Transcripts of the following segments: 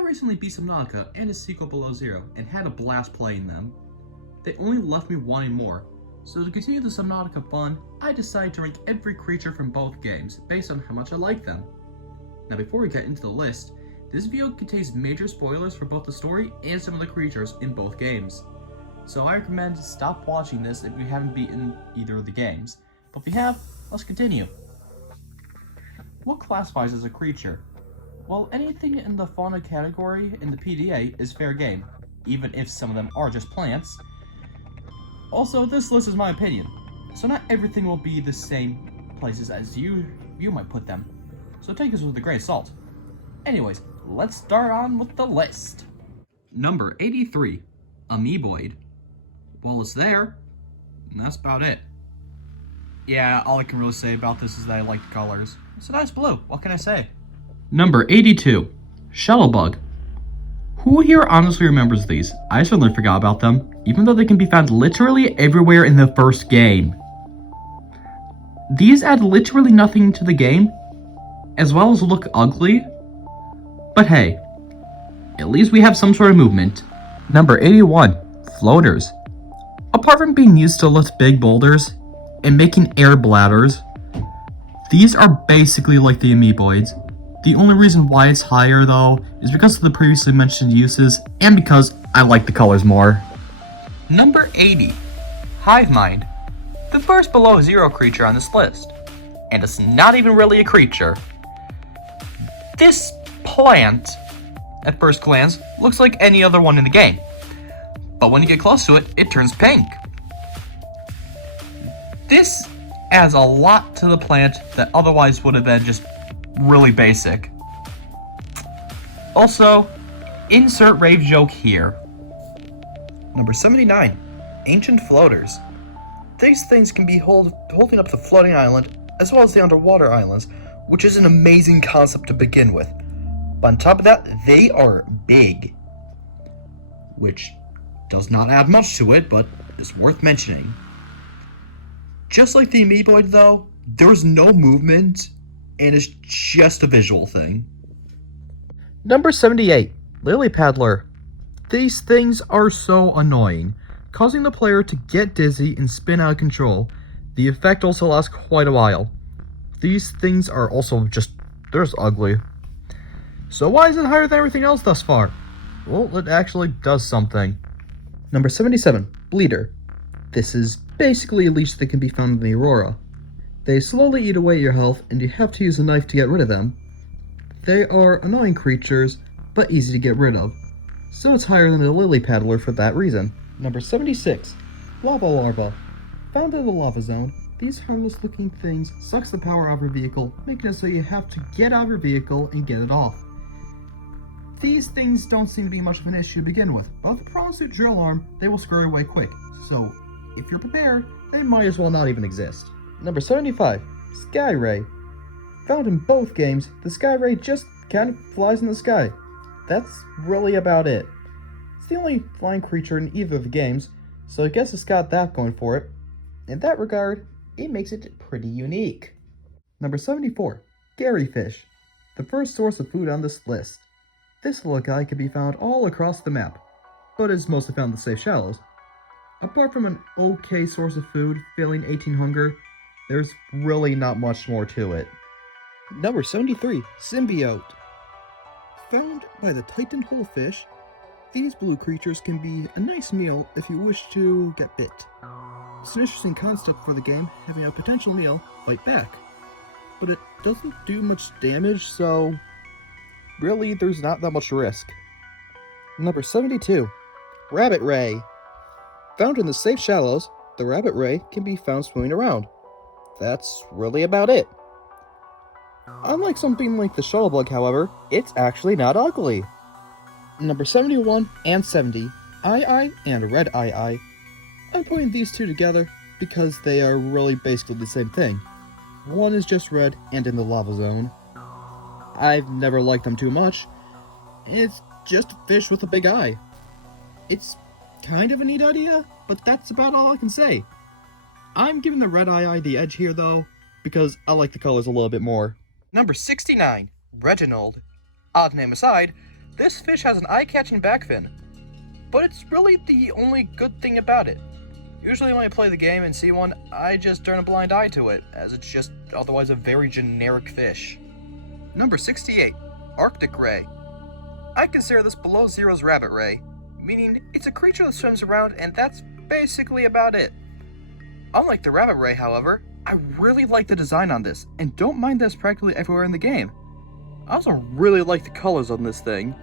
recently beat Subnuatica and its sequel Below Zero and had a blast playing them. They only left me wanting more, so to continue the Subnautica fun, I decided to rank every creature from both games based on how much I like them. Now before we get into the list, this video contains major spoilers for both the story and some of the creatures in both games. So I recommend stop watching this if you haven't beaten either of the games. But if you have, let's continue. What classifies as a creature? Well, anything in the fauna category in the PDA is fair game, even if some of them are just plants. Also, this list is my opinion, so not everything will be the same places as you might put them, so take this with a grain of salt. Anyways, let's start on with the list. Number 83, Amoeboid. Well, it's there, and that's about it. Yeah, all I can really say about this is that I like the colors. It's a nice blue, what can I say? Number 82, Shuttlebug. Who here honestly remembers these? I certainly forgot about them, even though they can be found literally everywhere in the first game. These add literally nothing to the game, as well as look ugly, but hey, at least we have some sort of movement. Number 81, Floaters. Apart from being used to lift big boulders and making air bladders, these are basically like the Amoeboids. The only reason why it's higher though is because of the previously mentioned uses and because I like the colors more. Number 80, Hive Mind. The first Below Zero creature on this list. And it's not even really a creature. This plant, at first glance, looks like any other one in the game. But when you get close to it, it turns pink. This adds a lot to the plant that otherwise would have been just really basic. Also, insert rave joke here. Number 79, Ancient Floaters. These things can be holding up the floating island as well as the underwater islands, which is an amazing concept to begin with. But on top of that, they are big. Which does not add much to it, but is worth mentioning. Just like the Amoeboid though, there's no movement, and it's just a visual thing. Number 78, Lily Paddler. These things are so annoying, causing the player to get dizzy and spin out of control. The effect also lasts quite a while. These things are also they're just ugly. So why is it higher than everything else thus far? Well, it actually does something. Number 77, Bleeder. This is basically a leech that can be found in the Aurora. They slowly eat away your health, and you have to use a knife to get rid of them. They are annoying creatures, but easy to get rid of, so it's higher than a Lily Paddler for that reason. Number 76, Lava Larva. Found in the lava zone, these harmless looking things sucks the power out of your vehicle, making it so you have to get out of your vehicle and get it off. These things don't seem to be much of an issue to begin with, but with the Prawn Suit drill arm, they will scurry away quick, so if you're prepared, they might as well not even exist. Number 75, Sky Ray. Found in both games, the Sky Ray just kind of flies in the sky. That's really about it. It's the only flying creature in either of the games, so I guess it's got that going for it. In that regard, it makes it pretty unique. Number 74, Garyfish. The first source of food on this list. This little guy can be found all across the map, but is mostly found in the safe shallows. Apart from an okay source of food, failing 18 hunger, there's really not much more to it. Number 73, Symbiote. Found by the Titan Hullfish, these blue creatures can be a nice meal if you wish to get bit. It's an interesting concept for the game, having a potential meal fight back. But it doesn't do much damage, so really there's not that much risk. Number 72, Rabbit Ray. Found in the safe shallows, the Rabbit Ray can be found swimming around. That's really about it. Unlike something like the Shuttlebug, however, it's actually not ugly. Number 71 and 70, Eye and Red Eye. I'm putting these two together because they are really basically the same thing. One is just red and in the lava zone. I've never liked them too much. It's just a fish with a big eye. It's kind of a neat idea, but that's about all I can say. I'm giving the Red Eye the edge here though, because I like the colors a little bit more. Number 69, Reginald. Odd name aside, This fish has an eye-catching back fin, but it's really the only good thing about it. Usually when I play the game and see one, I just turn a blind eye to it, as it's just otherwise a very generic fish. Number 68, Arctic Ray. I consider this below zero's rabbit ray, meaning it's a creature that swims around and that's basically about it. Unlike the rabbit ray, however, I really like the design on this, and don't mind that it's practically everywhere in the game. I also really like the colors on this thing.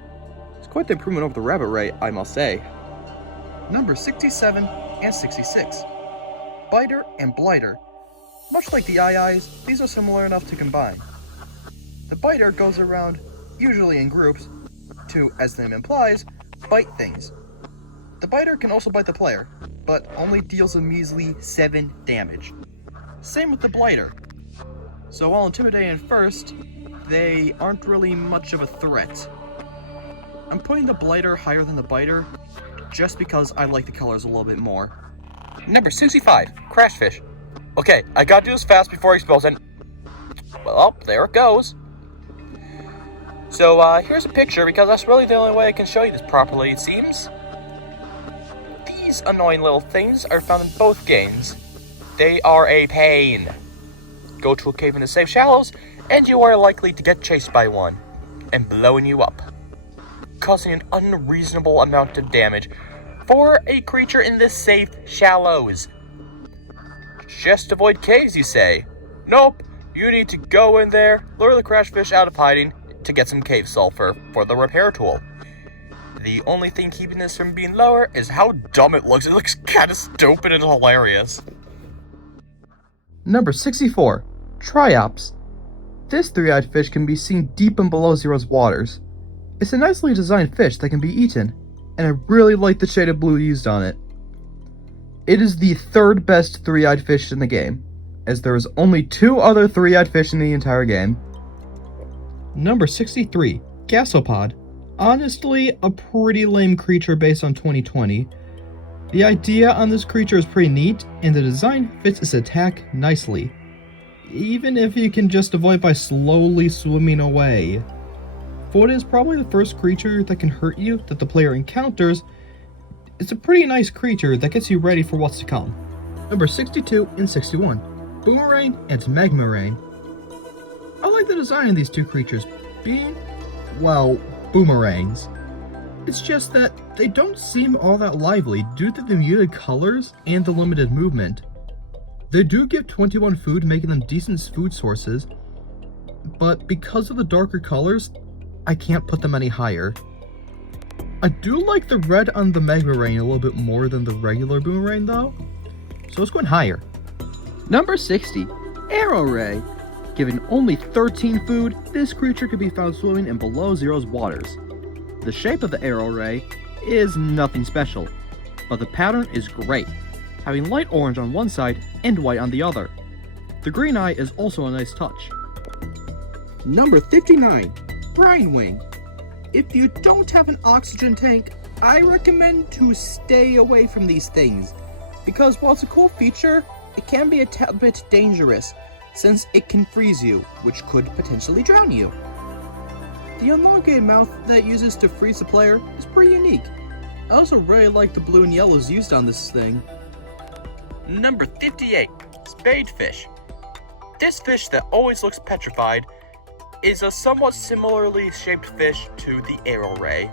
It's quite the improvement over the rabbit ray, I must say. Number 67 and 66, Biter and Blighter. Much like the eyes, these are similar enough to combine. The Biter goes around, usually in groups, to, as the name implies, bite things. The Biter can also bite the player, but only deals a measly 7 damage. Same with the Blighter. So while intimidating at first, they aren't really much of a threat. I'm putting the Blighter higher than the Biter, just because I like the colors a little bit more. Number 65, Crashfish. Okay, I gotta do this fast before I expose it. Well, there it goes. So, here's a picture, because that's really the only way I can show you this properly, it seems. These annoying little things are found in both games. They are a pain. Go to a cave in the safe shallows, and you are likely to get chased by one, and blowing you up, causing an unreasonable amount of damage for a creature in the safe shallows. Just avoid caves, you say? Nope, you need to go in there, lure the crashfish out of hiding to get some cave sulfur for the repair tool. The only thing keeping this from being lower is how dumb it looks. It looks kinda stupid and hilarious. Number 64, Triops. This three-eyed fish can be seen deep in below zero's waters. It's a nicely designed fish that can be eaten, and I really like the shade of blue used on it. It is the third best three-eyed fish in the game, as there is only 2 other three-eyed fish in the entire game. Number 63, Gasopod. Honestly, a pretty lame creature based on 2020. The idea on this creature is pretty neat, and the design fits its attack nicely, even if you can just avoid by slowly swimming away. For it is probably the first creature that can hurt you that the player encounters, it's a pretty nice creature that gets you ready for what's to come. Number 62 and 61, Boomerang and Magma Rain. I like the design of these two creatures being, well, boomerangs. It's just that they don't seem all that lively due to the muted colors and the limited movement. They do give 21 food, making them decent food sources, but because of the darker colors, I can't put them any higher. I do like the red on the Magma Rain a little bit more than the regular Boomerang though, so it's going higher. Number 60, Arrow Ray. Given only 13 food, this creature can be found swimming in below zero's waters. The shape of the arrow ray is nothing special, but the pattern is great, having light orange on one side and white on the other. The green eye is also a nice touch. Number 59, Brine Wing. If you don't have an oxygen tank, I recommend to stay away from these things, because while it's a cool feature, it can be a tad bit dangerous, since it can freeze you, which could potentially drown you. The elongated mouth that it uses to freeze the player is pretty unique. I also really like the blue and yellows used on this thing. Number 58, Spadefish. This fish that always looks petrified is a somewhat similarly shaped fish to the arrow ray.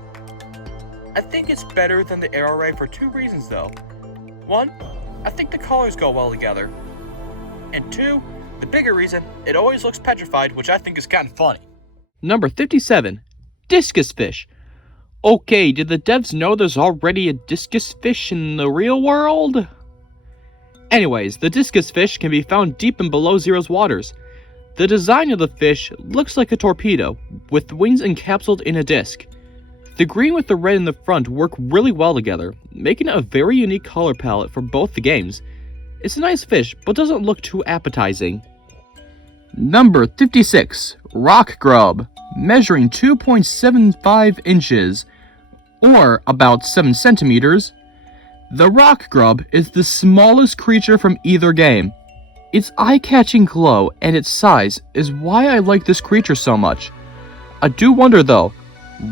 I think it's better than the arrow ray for 2 reasons though. 1, I think the colors go well together. And 2, the bigger reason, it always looks petrified, which I think is kind of funny. Number 57, Discus Fish. Okay, did the devs know there's already a discus fish in the real world? Anyways, the discus fish can be found deep in below zero's waters. The design of the fish looks like a torpedo, with wings encapsulated in a disc. The green with the red in the front work really well together, making it a very unique color palette for both the games. It's a nice fish, but doesn't look too appetizing. Number 56, Rock Grub, measuring 2.75 inches, or about 7 centimeters. The Rock Grub is the smallest creature from either game. Its eye-catching glow and its size is why I like this creature so much. I do wonder though,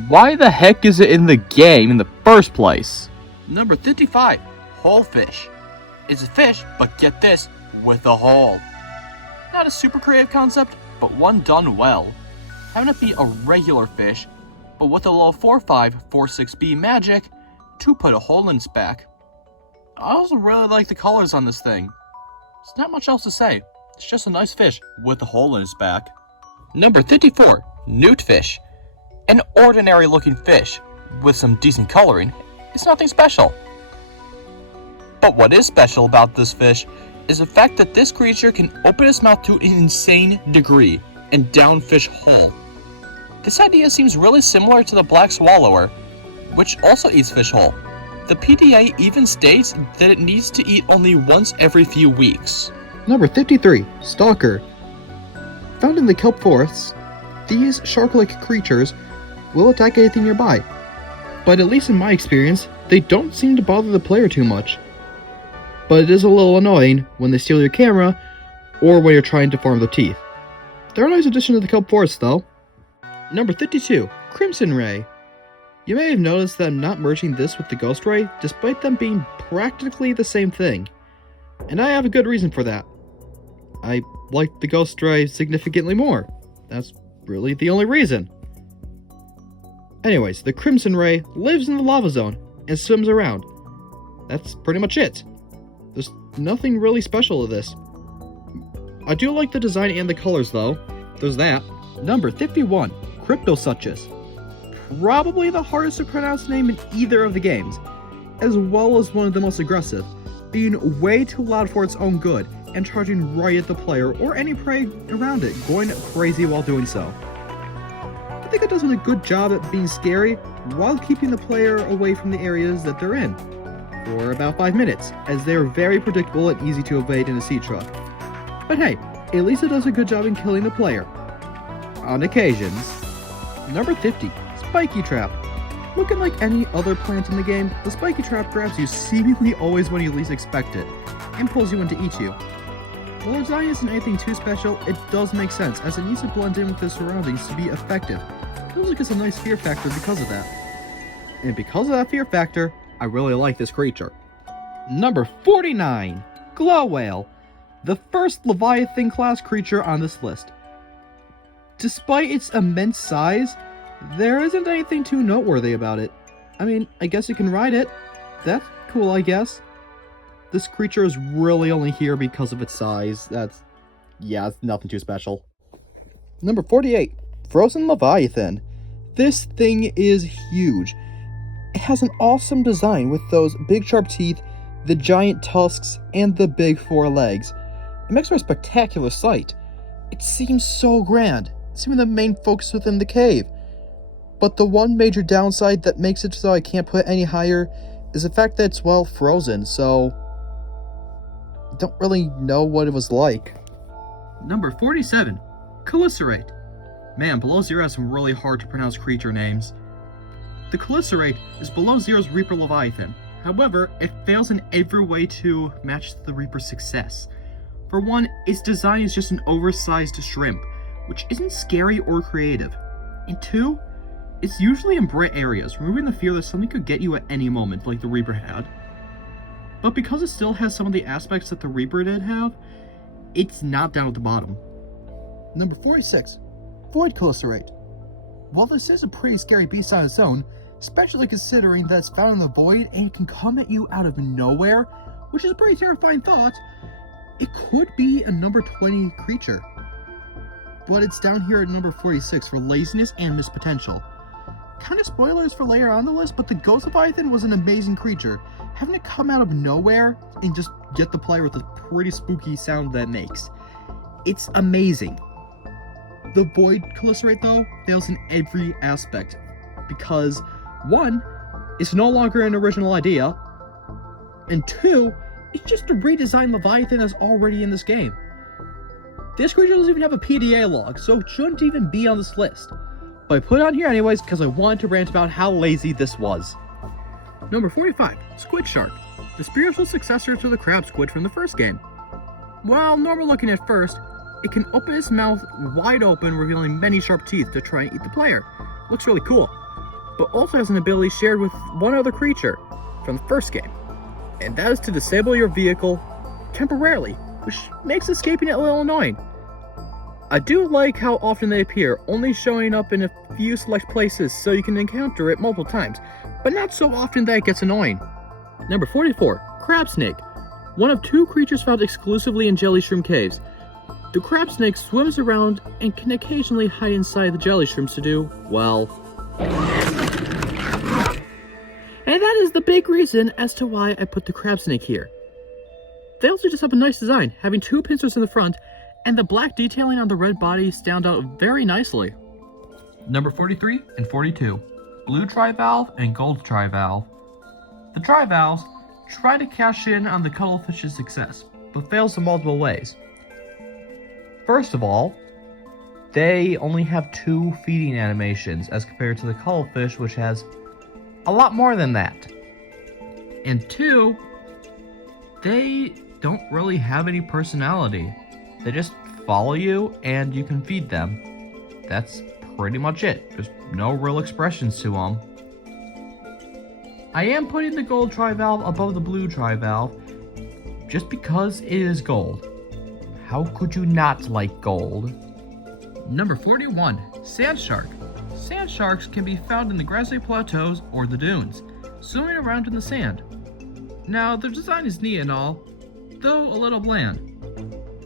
Why the heck is it in the game in the first place? Number 55, whole fish. It's a fish, but get this, with a hole. Not a super creative concept, but one done well. Having it be a regular fish, but with a little 4546B magic to put a hole in its back. I also really like the colors on this thing. There's not much else to say. It's just a nice fish with a hole in its back. Number 54, newt fish. An ordinary looking fish with some decent coloring. It's nothing special. But what is special about this fish is the fact that this creature can open its mouth to an insane degree and down fish whole. This idea seems really similar to the black swallower, which also eats fish whole. The PDA even states that it needs to eat only once every few weeks. Number 53, Stalker. Found in the kelp forests, these shark-like creatures will attack anything nearby. But at least in my experience, they don't seem to bother the player too much. But it is a little annoying when they steal your camera, or when you're trying to farm their teeth. They're a nice addition to the kelp forest though. Number 52, Crimson Ray. You may have noticed that I'm not merging this with the Ghost Ray, despite them being practically the same thing. And I have a good reason for that. I like the Ghost Ray significantly more. That's really the only reason. Anyways, the Crimson Ray lives in the lava zone and swims around. That's pretty much it. There's nothing really special to this. I do like the design and the colors though. There's that. Number 51, Cryptosuchus. Probably the hardest to pronounce name in either of the games, as well as one of the most aggressive, being way too loud for its own good, and charging right at the player or any prey around it, going crazy while doing so. I think it does a good job at being scary, while keeping the player away from the areas that they're in, for about 5 minutes, as they are very predictable and easy to evade in a sea truck. But hey, at least it does a good job in killing the player. On occasions. Number 50, Spiky Trap. Looking like any other plant in the game, the Spiky Trap grabs you seemingly always when you least expect it, and pulls you in to eat you. While the design isn't anything too special, it does make sense, as it needs to blend in with the surroundings to be effective. It feels like it's a nice fear factor because of that. And because of that fear factor, I really like this creature. Number 49, Glow Whale. The first Leviathan class creature on this list. Despite its immense size, there isn't anything too noteworthy about it. I mean, I guess you can ride it. That's cool, I guess. This creature is really only here because of its size. It's nothing too special. Number 48, Frozen Leviathan. This thing is huge. It has an awesome design with those big sharp teeth, the giant tusks, and the big 4 legs. It makes for a spectacular sight. It seems so grand, seeming the main focus within the cave. But the one major downside that makes it so I can't put it any higher is the fact that it's well frozen, so I don't really know what it was like. Number 47, Calicerae. Man, Below Zero has some really hard to pronounce creature names. The Calicerae is Below Zero's Reaper Leviathan. However, it fails in every way to match the Reaper's success. For one, its design is just an oversized shrimp, which isn't scary or creative. And two, it's usually in bright areas, removing the fear that something could get you at any moment, like the Reaper had. But because it still has some of the aspects that the Reaper did have, it's not down at the bottom. Number 46, Void Calicerae. While this is a pretty scary beast on its own, especially considering that it's found in the void and it can come at you out of nowhere, which is a pretty terrifying thought, it could be a number 20 creature. But it's down here at number 46 for laziness and missed potential. Kind of spoilers for later on the list, but the Ghost Leviathan was an amazing creature. Having it come out of nowhere and just get the player with a pretty spooky sound that it makes. It's amazing. The Void Calicerae, though, fails in every aspect. Because, one, it's no longer an original idea, and two, it's just a redesigned Leviathan that's already in this game. This creature doesn't even have a PDA log, so it shouldn't even be on this list. But I put it on here anyways because I wanted to rant about how lazy this was. Number 45, Squid Shark. The spiritual successor to the crab squid from the first game. While normal looking at first, it can open its mouth wide open, revealing many sharp teeth to try and eat the player. Looks really cool. but also has an ability shared with one other creature from the first game, and that is to disable your vehicle temporarily, which makes escaping it a little annoying. I do like how often they appear, only showing up in a few select places so you can encounter it multiple times, but not so often that it gets annoying. Number 44, Crab Snake. One of 2 creatures found exclusively in jelly shroom caves. The crab snake swims around and can occasionally hide inside the jelly shrooms to do, well... And that is the big reason as to why I put the crab snake here. They also just have a nice design, having 2 pincers in the front, and the black detailing on the red body stand out very nicely. Number 43 and 42, blue trivalve and gold trivalve. The trivalves try to cash in on the cuttlefish's success, but fails in multiple ways. First of all, they only have 2 feeding animations as compared to the cuttlefish, which has a lot more than that. And 2, they don't really have any personality. They just follow you and you can feed them. That's pretty much it. There's no real expressions to them. I am putting the gold trivalve above the blue trivalve just because it is gold. How could you not like gold? Number 41, Sand Shark. Sand sharks can be found in the grassy plateaus or the dunes, swimming around in the sand. Now, their design is neat and all, though a little bland.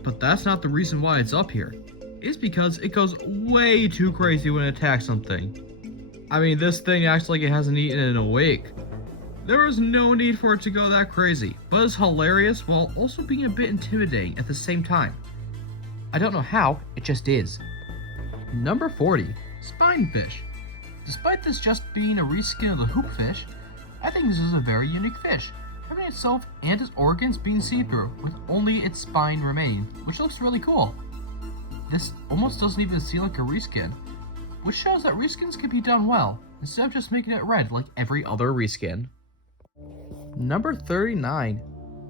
But that's not the reason why it's up here. It's because it goes way too crazy when it attacks something. I mean, this thing acts like it hasn't eaten in a week. There is no need for it to go that crazy, but it's hilarious while also being a bit intimidating at the same time. I don't know how, it just is. Number 40, Spinefish. Despite this just being a reskin of the hoopfish, I think this is a very unique fish, having itself and its organs being see-through, with only its spine remaining, which looks really cool. This almost doesn't even seem like a reskin, which shows that reskins can be done well, instead of just making it red like every other reskin. Number 39,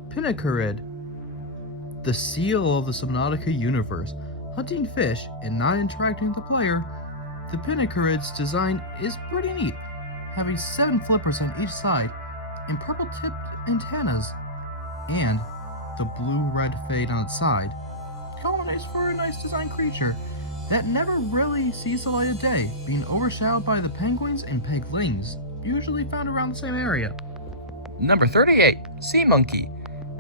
Pinnacurid. The seal of the Subnautica universe. Hunting fish and not interacting with the player, the Pinnacurid's design is pretty neat, having 7 flippers on each side and purple-tipped antennas, and the blue-red fade on its side. Culminates for a nice design creature that never really sees the light of day, being overshadowed by the penguins and peglings, usually found around the same area. Number 38, Sea Monkey.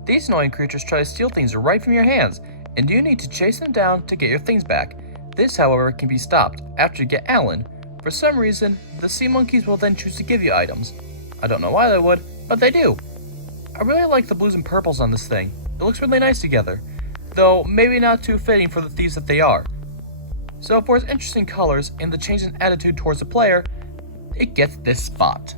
These annoying creatures try to steal things right from your hands, and you need to chase them down to get your things back. This, however, can be stopped after you get Alan. For some reason, the sea monkeys will then choose to give you items. I don't know why they would, but they do. I really like the blues and purples on this thing. It looks really nice together, though maybe not too fitting for the thieves that they are. So for its interesting colors and the change in attitude towards the player, it gets this spot.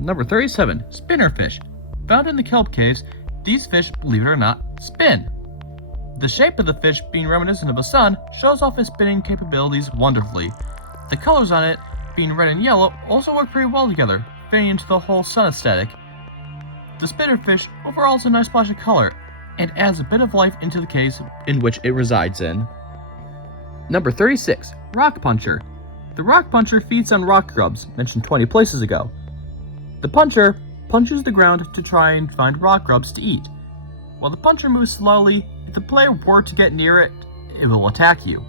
Number 37, Spinnerfish. Found in the kelp caves, these fish, believe it or not, spin. The shape of the fish being reminiscent of a sun shows off its spinning capabilities wonderfully. The colors on it, being red and yellow, also work pretty well together, fitting into the whole sun aesthetic. The spinnerfish overall is a nice splash of color, and adds a bit of life into the caves in which it resides in. Number 36, Rock Puncher. The Rock Puncher feeds on rock grubs, mentioned 20 places ago. The Puncher punches the ground to try and find rock grubs to eat. While the Puncher moves slowly, if the player were to get near it, it will attack you.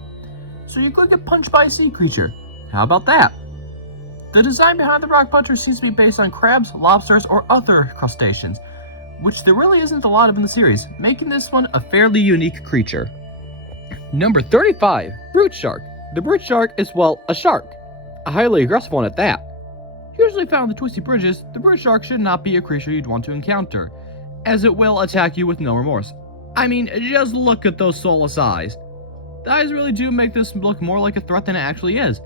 So you could get punched by a sea creature. How about that? The design behind the Rock Puncher seems to be based on crabs, lobsters, or other crustaceans, which there really isn't a lot of in the series, making this one a fairly unique creature. Number 35, Brute Shark. The Brute Shark is, well, a shark. A highly aggressive one at that. Usually found in the twisty bridges, the Brute Shark should not be a creature you'd want to encounter, as it will attack you with no remorse. I mean, just look at those soulless eyes. The eyes really do make this look more like a threat than it actually is.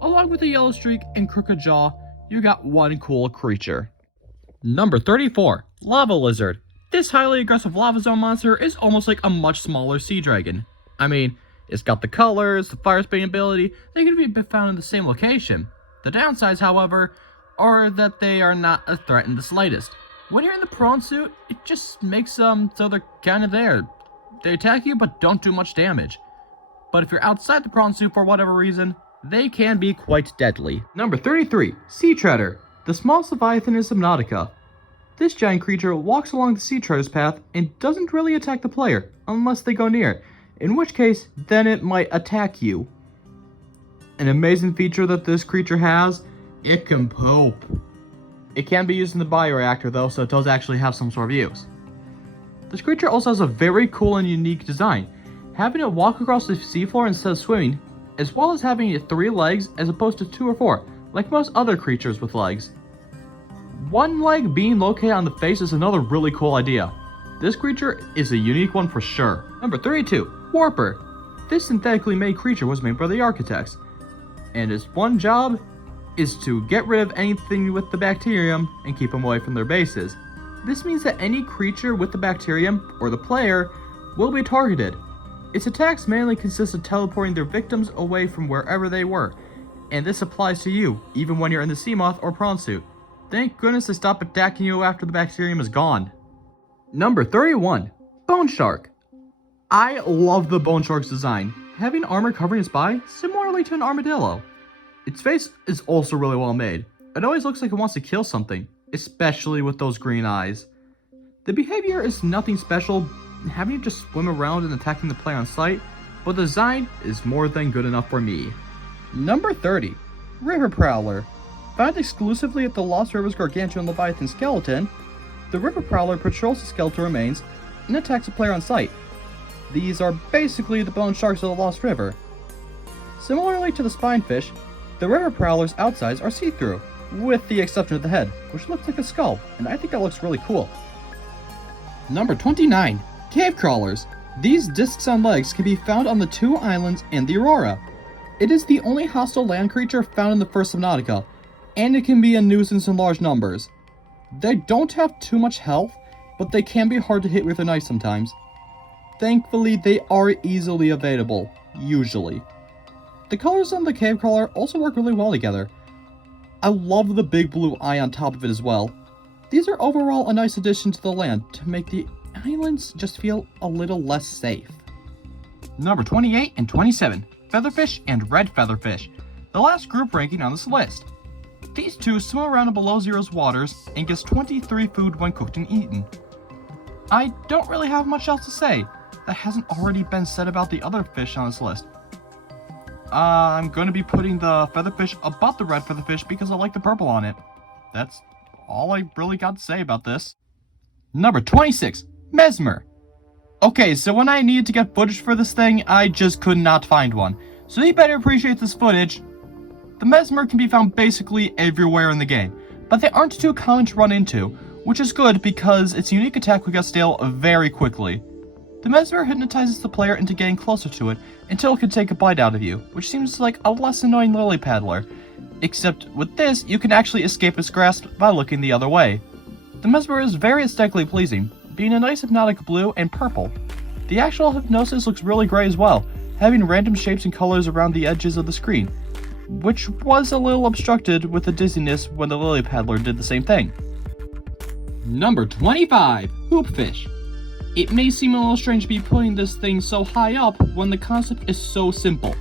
Along with the yellow streak and crooked jaw, you got one cool creature. Number 34, Lava Lizard. This highly aggressive lava zone monster is almost like a much smaller sea dragon. I mean, it's got the colors, the fire spitting ability, they can be found in the same location. The downsides, however, are that they are not a threat in the slightest. When you're in the prawn suit, it just makes them so they're kind of there. They attack you but don't do much damage. But if you're outside the prawn suit for whatever reason, They can be quite deadly. Number 33, Sea Treader, the smallest leviathan in Subnautica. This giant creature walks along the sea treader's path and doesn't really attack the player unless they go near it, in which case, then it might attack you. An amazing feature that this creature has, it can poop. It can be used in the bioreactor though, so it does actually have some sort of use. This creature also has a very cool and unique design, having it walk across the seafloor instead of swimming, as well as having it 3 legs as opposed to 2 or 4, like most other creatures with legs. One leg being located on the face is another really cool idea. This creature is a unique one for sure. Number 32, Warper. This synthetically made creature was made by the architects, and its one job is to get rid of anything with the bacterium and keep them away from their bases. This means that any creature with the bacterium, or the player, will be targeted. Its attacks mainly consist of teleporting their victims away from wherever they were, and this applies to you, even when you're in the sea moth or prawn suit. Thank goodness they stop attacking you after the bacterium is gone. Number 31, Bone Shark. I love the Bone Shark's design, having armor covering its body similarly to an armadillo. Its face is also really well made. It always looks like it wants to kill something, especially with those green eyes. The behavior is nothing special, having it just swim around and attacking the player on sight, but the design is more than good enough for me. Number 30, River Prowler. Found exclusively at the Lost River's gargantuan leviathan skeleton, the River Prowler patrols the skeletal remains and attacks a player on sight. These are basically the bone sharks of the Lost River. Similarly to the spinefish, the River Prowler's outsides are see-through, with the exception of the head, which looks like a skull, and I think that looks really cool. Number 29, Cave Crawlers. These discs on legs can be found on the 2 islands and the Aurora. It is the only hostile land creature found in the first Subnautica, and it can be a nuisance in large numbers. They don't have too much health, but they can be hard to hit with a knife sometimes. Thankfully, they are easily evadable, usually. The colors on the cave crawler also work really well together. I love the big blue eye on top of it as well. These are overall a nice addition to the land to make the islands just feel a little less safe. Number 28 and 27, Featherfish and Red Featherfish, the last group ranking on this list. These two swim around in below zero's waters and gets 23 food when cooked and eaten. I don't really have much else to say that hasn't already been said about the other fish on this list. I'm going to be putting the featherfish above the red featherfish because I like the purple on it. That's all I really got to say about this. Number 26, Mesmer. Okay, so when I needed to get footage for this thing, I just could not find one. So you better appreciate this footage. The Mesmer can be found basically everywhere in the game, but they aren't too common to run into, which is good because its unique attack will get stale very quickly. The Mesmer hypnotizes the player into getting closer to it until it can take a bite out of you, which seems like a less annoying lily paddler. Except with this, you can actually escape its grasp by looking the other way. The Mesmer is very aesthetically pleasing, being a nice hypnotic blue and purple. The actual hypnosis looks really great as well, having random shapes and colors around the edges of the screen, which was a little obstructed with the dizziness when the lily paddler did the same thing. Number 25, Hoopfish. It may seem a little strange to be putting this thing so high up when the concept is so simple,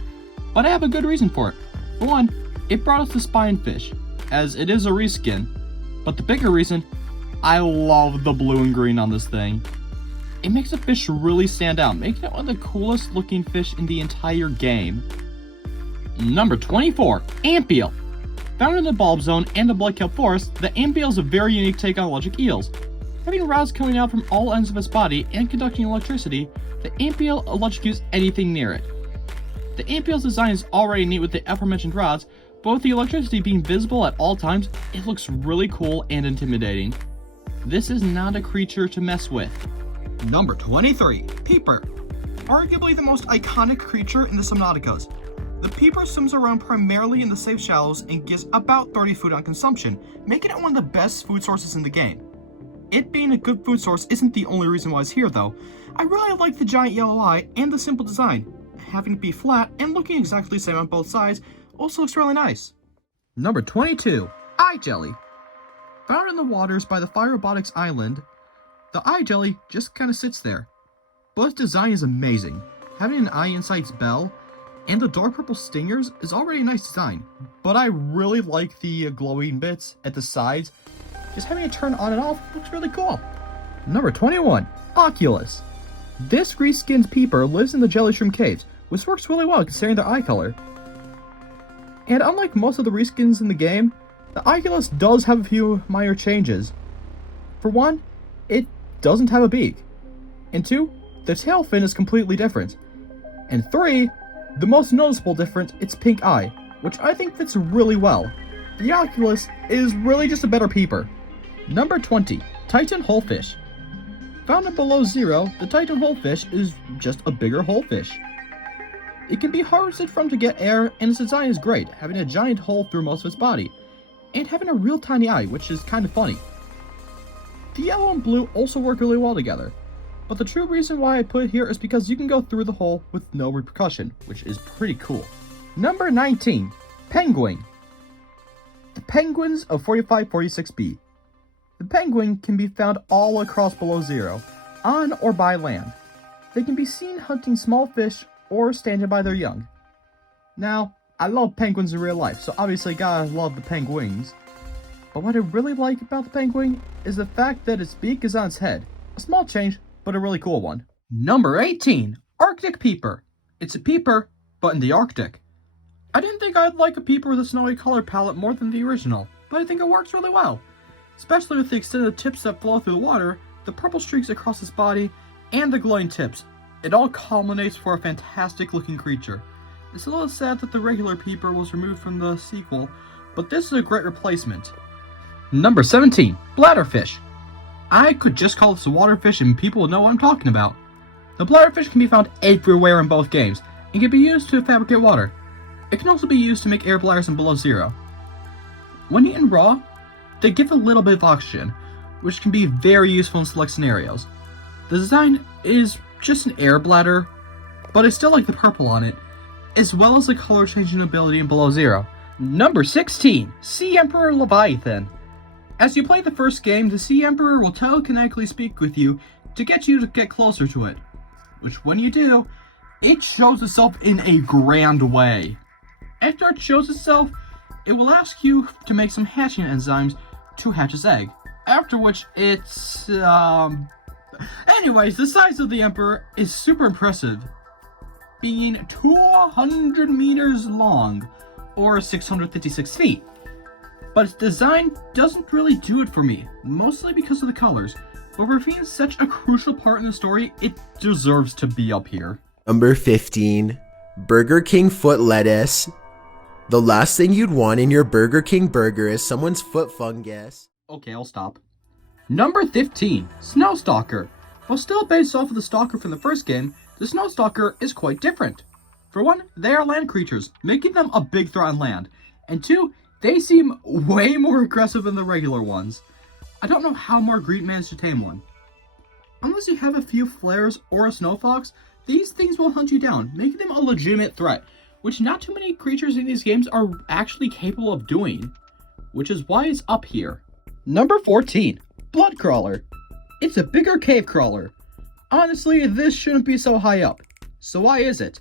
but I have a good reason for it. For one, it brought us the spinefish, as it is a reskin, but the bigger reason, I love the blue and green on this thing. It makes the fish really stand out, making it one of the coolest looking fish in the entire game. Number 24, Ampiel. Found in the Bulb Zone and the Bloodkelp Forest, the Ampiel is a very unique take on electric eels. Having rods coming out from all ends of its body and conducting electricity, the Ampiel electrocutes anything near it. The Ampiel's design is already neat with the aforementioned rods, but with the electricity being visible at all times, it looks really cool and intimidating. This is not a creature to mess with. Number 23, Peeper. Arguably the most iconic creature in the Subnauticas. The Peeper swims around primarily in the safe shallows and gives about 30 food on consumption, making it one of the best food sources in the game. It being a good food source isn't the only reason why it's here though. I really like the giant yellow eye and the simple design. Having it be flat and looking exactly the same on both sides also looks really nice. Number 22, Eye Jelly. Found in the waters by the Fire Robotics Island, the eye jelly just kind of sits there. But its design is amazing. Having an eye inside its bell, and the dark purple stingers is already a nice design, but I really like the glowing bits at the sides. Just having it turn on and off looks really cool. Number 21, Oculus. This grease-skinned peeper lives in the jelly shroom caves, which works really well considering their eye color. And unlike most of the reskins in the game, the Oculus does have a few minor changes. For one, it doesn't have a beak. And two, the tail fin is completely different. And three, the most noticeable difference, its pink eye, which I think fits really well. The Oculus is really just a better peeper. Number 20, Titan Holefish. Found in below zero, the Titan Holefish is just a bigger holefish. It can be harvested from to get air, and its design is great, having a giant hole through most of its body, and having a real tiny eye, which is kind of funny. The yellow and blue also work really well together, but the true reason why I put it here is because you can go through the hole with no repercussion, which is pretty cool. Number 19, Penguin. The penguins of 4546b. The penguin can be found all across below zero, on or by land. They can be seen hunting small fish or standing by their young. Now, I love penguins in real life, so obviously gotta love the penguins. But what I really like about the penguin is the fact that its beak is on its head. A small change, but a really cool one. Number 18, Arctic Peeper. It's a peeper, but in the Arctic. I didn't think I'd like a peeper with a snowy color palette more than the original, but I think it works really well. Especially with the extended tips that flow through the water, the purple streaks across its body, and the glowing tips. It all culminates for a fantastic looking creature. It's a little sad that the regular peeper was removed from the sequel, but this is a great replacement. Number 17, Bladderfish. I could just call this a waterfish and people would know what I'm talking about. The bladderfish can be found everywhere in both games, and can be used to fabricate water. It can also be used to make air bladders in below zero. When eaten raw, they give a little bit of oxygen, which can be very useful in select scenarios. The design is just an air bladder, but I still like the purple on it, as well as the color changing ability in below zero. Number 16, Sea Emperor Leviathan. As you play the first game, the Sea Emperor will telekinetically speak with you to get you to get closer to it, which when you do, it shows itself in a grand way. After it shows itself, it will ask you to make some hatching enzymes to hatch its egg, after which it's, Anyways, the size of the Emperor is super impressive, being 200 meters long, or 656 feet. But its design doesn't really do it for me, mostly because of the colors, but for being such a crucial part in the story, it deserves to be up here. Number 15, Burger King foot lettuce. The last thing you'd want in your Burger King burger is someone's foot fungus. Okay, I'll stop. Number 15, Snowstalker. While still based off of the Stalker from the first game, the Snowstalker is quite different. For one, they are land creatures, making them a big threat on land. And two, they seem way more aggressive than the regular ones. I don't know how Marguerite managed to tame one. Unless you have a few flares or a snow fox, these things will hunt you down, making them a legitimate threat, which not too many creatures in these games are actually capable of doing, which is why it's up here. Number 14, Bloodcrawler. It's a bigger cave crawler. Honestly, this shouldn't be so high up. So why is it?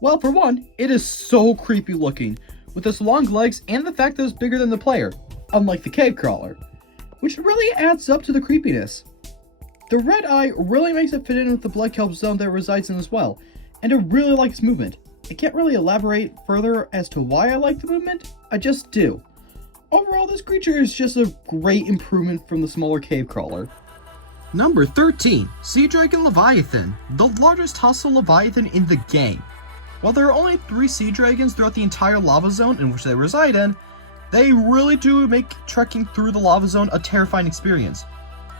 Well, for one, it is so creepy looking, with its long legs and the fact that it's bigger than the player, unlike the cave crawler, which really adds up to the creepiness. The red eye really makes it fit in with the blood kelp zone that it resides in as well, and I really like its movement. I can't really elaborate further as to why I like the movement, I just do. Overall, this creature is just a great improvement from the smaller cave crawler. Number 13, Sea Dragon Leviathan, the largest hostile Leviathan in the game. While there are only 3 sea dragons throughout the entire lava zone in which they reside in, they really do make trekking through the lava zone a terrifying experience.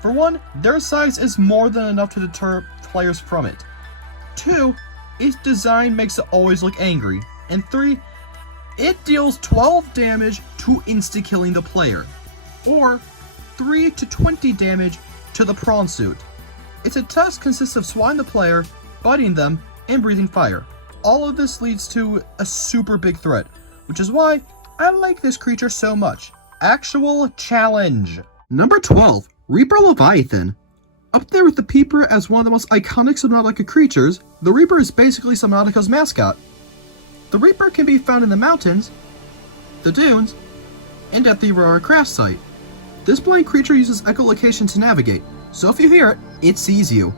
For one, their size is more than enough to deter players from it. 2, its design makes it always look angry. And 3, it deals 12 damage to insta-killing the player, or 3 to 20 damage to the prawn suit. Its attack consists of swatting the player, biting them, and breathing fire. All of this leads to a super big threat, which is why I like this creature so much. Actual challenge. Number 12, Reaper Leviathan. Up there with the Peeper as one of the most iconic Subnautica creatures, the Reaper is basically Subnautica's mascot. The Reaper can be found in the mountains, the dunes, and at the Aurora crash site. This blind creature uses echolocation to navigate, so if you hear it, it sees you.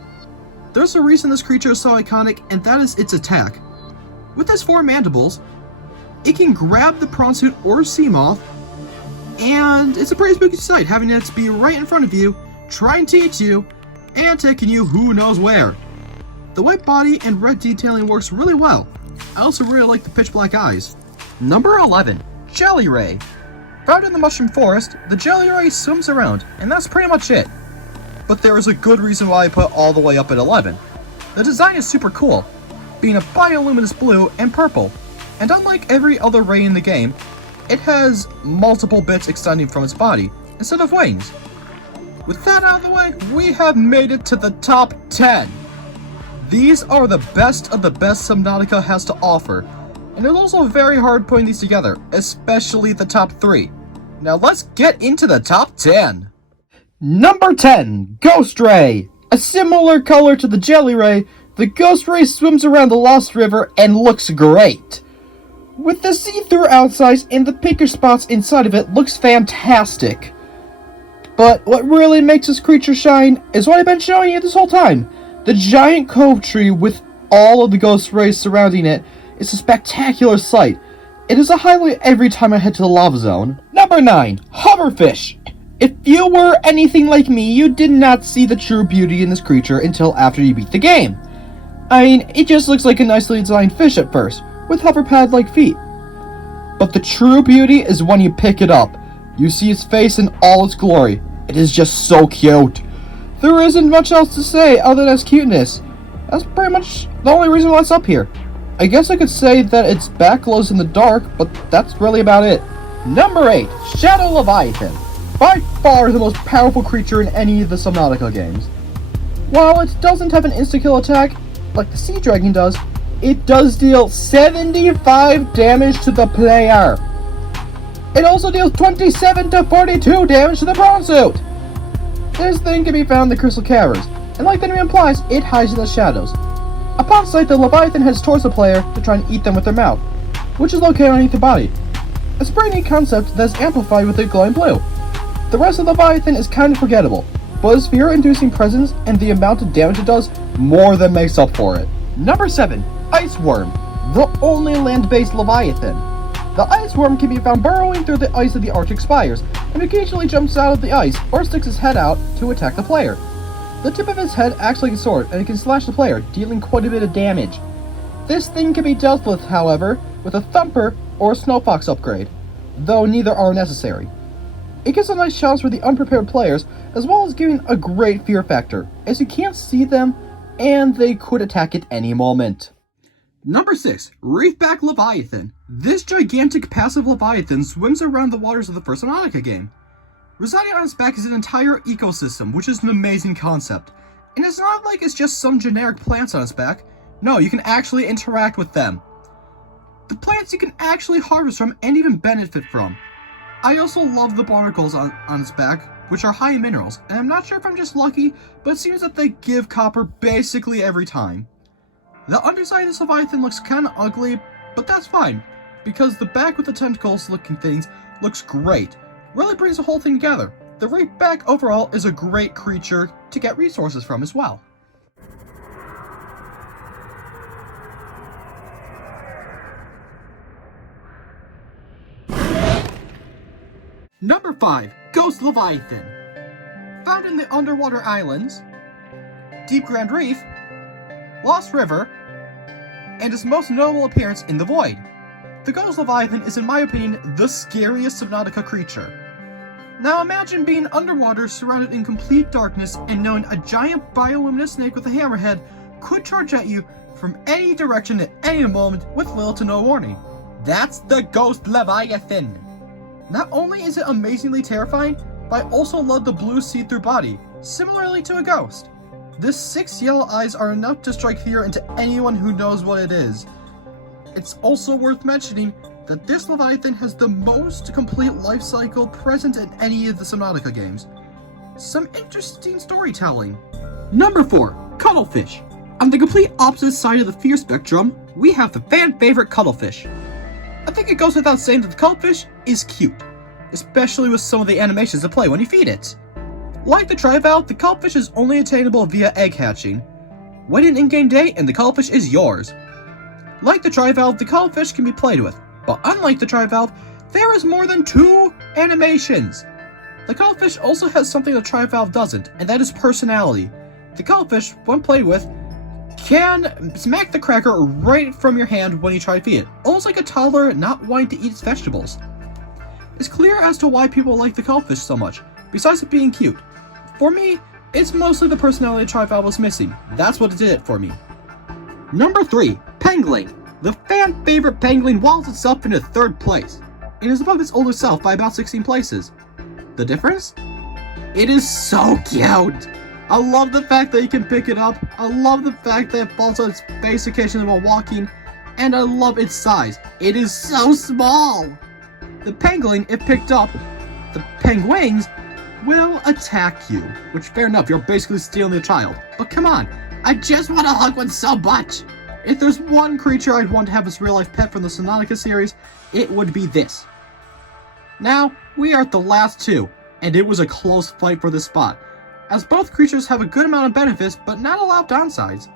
There's a reason this creature is so iconic, and that is its attack. With its 4 mandibles, it can grab the prawn suit or sea moth, and it's a pretty spooky sight having it be right in front of you, trying to eat you, and taking you who knows where. The white body and red detailing works really well. I also really like the pitch black eyes. Number 11, Jelly Ray. Found in the mushroom forest, the Jelly Ray swims around, and that's pretty much it. But there is a good reason why I put all the way up at 11. The design is super cool, being a bioluminescent blue and purple, and unlike every other ray in the game, it has multiple bits extending from its body, instead of wings. With that out of the way, we have made it to the top 10. These are the best of the best Subnautica has to offer, and it's also very hard putting these together, especially the top 3. Now let's get into the top 10. Number 10, Ghost Ray. A similar color to the Jelly Ray, the Ghost Ray swims around the Lost River and looks great. With the see-through outsides and the pinker spots inside of it looks fantastic. But what really makes this creature shine is what I've been showing you this whole time. The giant cove tree with all of the Ghost Rays surrounding it is a spectacular sight. It is a highlight every time I head to the lava zone. Number 9, Hoverfish. If you were anything like me, you did not see the true beauty in this creature until after you beat the game. I mean, it just looks like a nicely designed fish at first, with hoverpad-like feet. But the true beauty is when you pick it up. You see its face in all its glory. It is just so cute. There isn't much else to say other than its cuteness. That's pretty much the only reason why it's up here. I guess I could say that its back glows in the dark, but that's really about it. Number 8, Shadow Leviathan. By far the most powerful creature in any of the Subnautica games. While it doesn't have an insta-kill attack, like the Sea Dragon does, it does deal 75 damage to the player. It also deals 27 to 42 damage to the prawn suit. This thing can be found in the Crystal Caverns, and like the name implies, it hides in the shadows. Upon sight, the Leviathan heads towards the player to try and eat them with their mouth, which is located underneath the body. It's a pretty neat concept that's amplified with the glowing blue. The rest of the Leviathan is kind of forgettable, but its fear-inducing presence and the amount of damage it does more than makes up for it. Number 7, Ice Worm, the only land-based Leviathan. The ice worm can be found burrowing through the ice of the Arctic spires, and occasionally jumps out of the ice or sticks its head out to attack the player. The tip of its head acts like a sword, and it can slash the player, dealing quite a bit of damage. This thing can be dealt with, however, with a Thumper or a Snowfox upgrade, though neither are necessary. It gives a nice challenge for the unprepared players, as well as giving a great fear factor, as you can't see them, and they could attack at any moment. Number 6, Reefback Leviathan. This gigantic passive Leviathan swims around the waters of the first Subnautica game. Residing on its back is an entire ecosystem, which is an amazing concept. And it's not like it's just some generic plants on its back. No, you can actually interact with them. The plants you can actually harvest from and even benefit from. I also love the barnacles on its back, which are high in minerals, and I'm not sure if I'm just lucky, but it seems that they give copper basically every time. The underside of this Leviathan looks kinda ugly, but that's fine, because the back with the tentacles looking things looks great. Really brings the whole thing together. The Reefback overall is a great creature to get resources from as well. Number 5, Ghost Leviathan. Found in the underwater islands, Deep Grand Reef, Lost River, and its most notable appearance in the Void. The Ghost Leviathan is, in my opinion, the scariest Subnautica creature. Now imagine being underwater, surrounded in complete darkness, and knowing a giant bioluminescent snake with a hammerhead could charge at you from any direction at any moment with little to no warning. That's the Ghost Leviathan! Not only is it amazingly terrifying, but I also love the blue see-through body, similarly to a ghost. This 6 yellow eyes are enough to strike fear into anyone who knows what it is. It's also worth mentioning that this Leviathan has the most complete life cycle present in any of the Subnautica games. Some interesting storytelling. Number 4, Cuttlefish. On the complete opposite side of the fear spectrum, we have the fan favorite cuttlefish. I think it goes without saying that the cuttlefish is cute, especially with some of the animations that play when you feed it. Like the trivalve, the cuttlefish is only attainable via egg hatching. Wait an in-game day and the cuttlefish is yours. Like the trivalve, the cuttlefish can be played with, but unlike the trivalve, there is more than 2 animations. The cuttlefish also has something the trivalve doesn't, and that is personality. The cuttlefish, when played with, can smack the cracker right from your hand when you try to feed it, almost like a toddler not wanting to eat its vegetables. It's clear as to why people like the cuttlefish so much, besides it being cute. For me, it's mostly the personality the trivalve was missing. That's what did it for me. Number 3, Pangolin. The fan favorite Pangolin walls itself into 3rd place. It is above its older self by about 16 places. The difference? It is so cute! I love the fact that you can pick it up, I love the fact that it falls on its face occasionally while walking, and I love its size. It is so small! The pangolin, if picked up, the penguins will attack you. Which, fair enough, you're basically stealing the child. But come on, I just want to hug one so much! If there's one creature I'd want to have as real-life pet from the Subnuatica series, it would be this. Now, we are at the last 2, and it was a close fight for this spot, as both creatures have a good amount of benefits, but not a lot of downsides.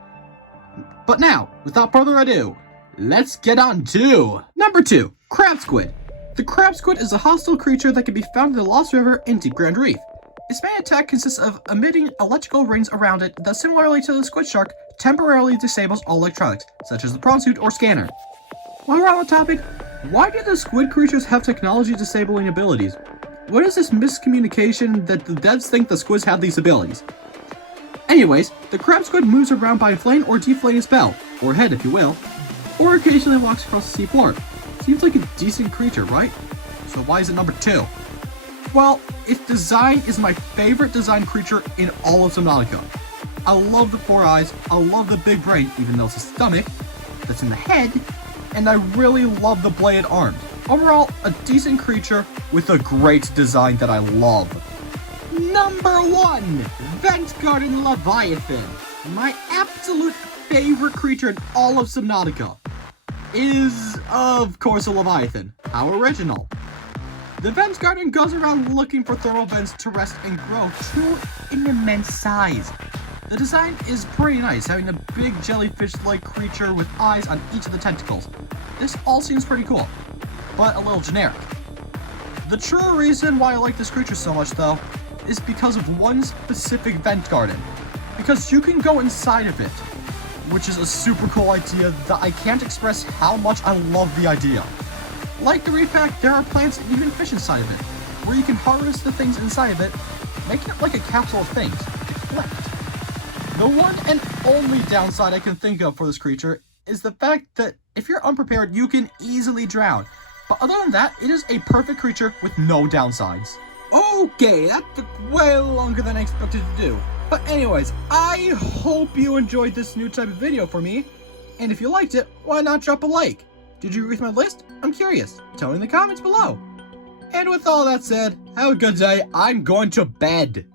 But now, without further ado, let's get on to number 2, Crab Squid. The Crab Squid is a hostile creature that can be found in the Lost River in Deep Grand Reef. Its main attack consists of emitting electrical rings around it that, similarly to the squid shark, temporarily disables all electronics, such as the prawn suit or scanner. While we're on the topic, why do the squid creatures have technology disabling abilities? What is this miscommunication that the devs think the squids have these abilities? Anyways, the crab squid moves around by inflating or deflating its bell, or head if you will, or occasionally walks across the seafloor. Seems like a decent creature, right? So why is it number 2? Well, its design is my favorite design creature in all of Subnautica. I love the 4 eyes, I love the big brain, even though it's a stomach that's in the head, and I really love the bladed arms. Overall, a decent creature with a great design that I love. Number 1, Vent Garden Leviathan. My absolute favorite creature in all of Subnautica is, of course, a Leviathan. How original. The Vent Garden goes around looking for thermal vents to rest and grow to an immense size. The design is pretty nice, having a big jellyfish-like creature with eyes on each of the tentacles. This all seems pretty cool, but a little generic. The true reason why I like this creature so much, though, is because of one specific vent garden. Because you can go inside of it, which is a super cool idea that I can't express how much I love the idea. Like the reef pack, there are plants and even fish inside of it, where you can harvest the things inside of it, making it like a capsule of things to collect. The one and only downside I can think of for this creature is the fact that if you're unprepared, you can easily drown. But other than that, it is a perfect creature with no downsides. Okay, that took way longer than I expected to do. But anyways, I hope you enjoyed this new type of video for me. And if you liked it, why not drop a like? Did you agree with my list? I'm curious. Tell me in the comments below. And with all that said, have a good day. I'm going to bed.